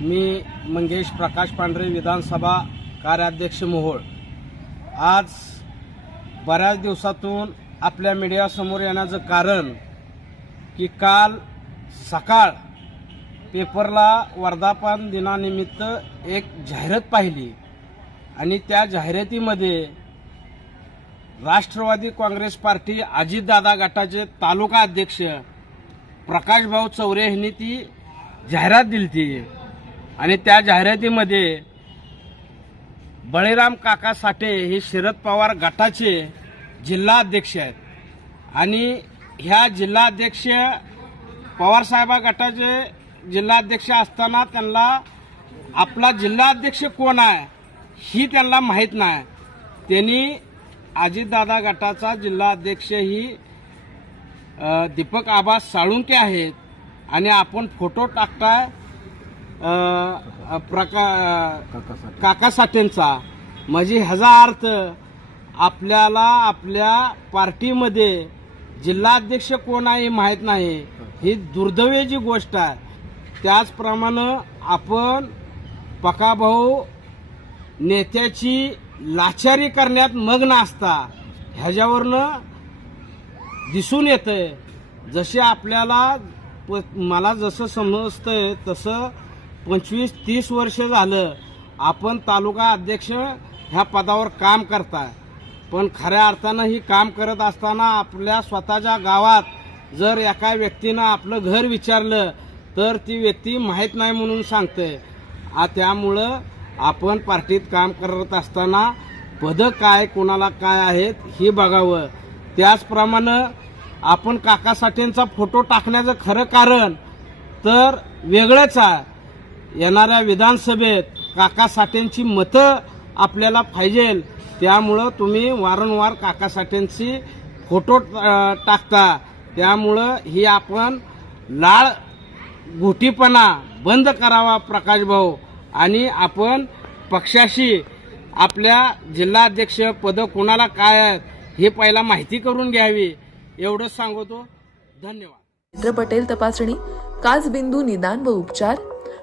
मी मंगेश प्रकाश पांढरे विधानसभा कार्याध्यक्ष मोहोळ. आज बऱ्याच दिवसातून आपल्या मीडियासमोर येण्याचं कारण की काल सकाळ पेपरला वर्धापन दिनानिमित्त एक जाहिरात पाहिली आणि त्या जाहिरातीमध्ये राष्ट्रवादी काँग्रेस पार्टी अजितदादा गटाचे तालुका अध्यक्ष प्रकाशभाऊ चौरे यांनी ती जाहिरात दिली ती आणि त्या जाहिरातीमध्ये बळीराम काका साठे हे शरद पवार गटाचे जिल्हा अध्यक्ष आहेत. आणि ह्या जिल्हाध्यक्ष पवारसाहेबा गटाचे जिल्हाध्यक्ष असताना त्यांना आपला जिल्हाध्यक्ष कोण आहे ही त्यांना माहीत नाही. त्यांनी अजितदादा गटाचा जिल्हाध्यक्ष ही दीपक आबा साळुंके आहेत. आणि आपण फोटो टाकताय प्रका काका साठेंचा म्हणजे ह्याचा अर्थ आपल्याला आपल्या पार्टीमध्ये जिल्हाध्यक्ष कोण आहे माहीत नाही. ही दुर्दैवाची गोष्ट आहे. त्याचप्रमाणे आपण पकाभाऊ नेत्याची लाचारी करण्यात मग्न असता ह्याच्यावरनं दिसून येतंय. जसे आपल्याला मला जसं समजतंय तसं पंचवीस तीस वर्ष झालं आपण तालुका अध्यक्ष ह्या पदावर काम करताय. पण खऱ्या अर्थानं ही काम करत असताना आपल्या स्वतःच्या गावात जर एका व्यक्तीनं आपलं घर विचारलं तर ती व्यक्ती माहीत नाही म्हणून सांगते. आ त्यामुळं आपण पार्टीत काम करत असताना पदं काय कोणाला काय आहेत हे बघावं. त्याचप्रमाणे आपण काकासाठींचा फोटो टाकण्याचं खरं कारण तर वेगळंच आहे. येणाऱ्या विधानसभेत काका साठेंची मतं आपल्याला पाहिजे त्यामुळं तुम्ही वारंवार काका साठेंची फोटो टाकता. त्यामुळं ही आपण लाळ घोटीपणा बंद करावा प्रकाश भाऊ. आणि आपण पक्षाशी आपल्या जिल्हाध्यक्ष पद कोणाला काय आहेत हे पहिला माहिती करून घ्यावी. एवढंच सांगतो. धन्यवाद. पटेल तपासणी. काचबिंदू निदान व उपचार.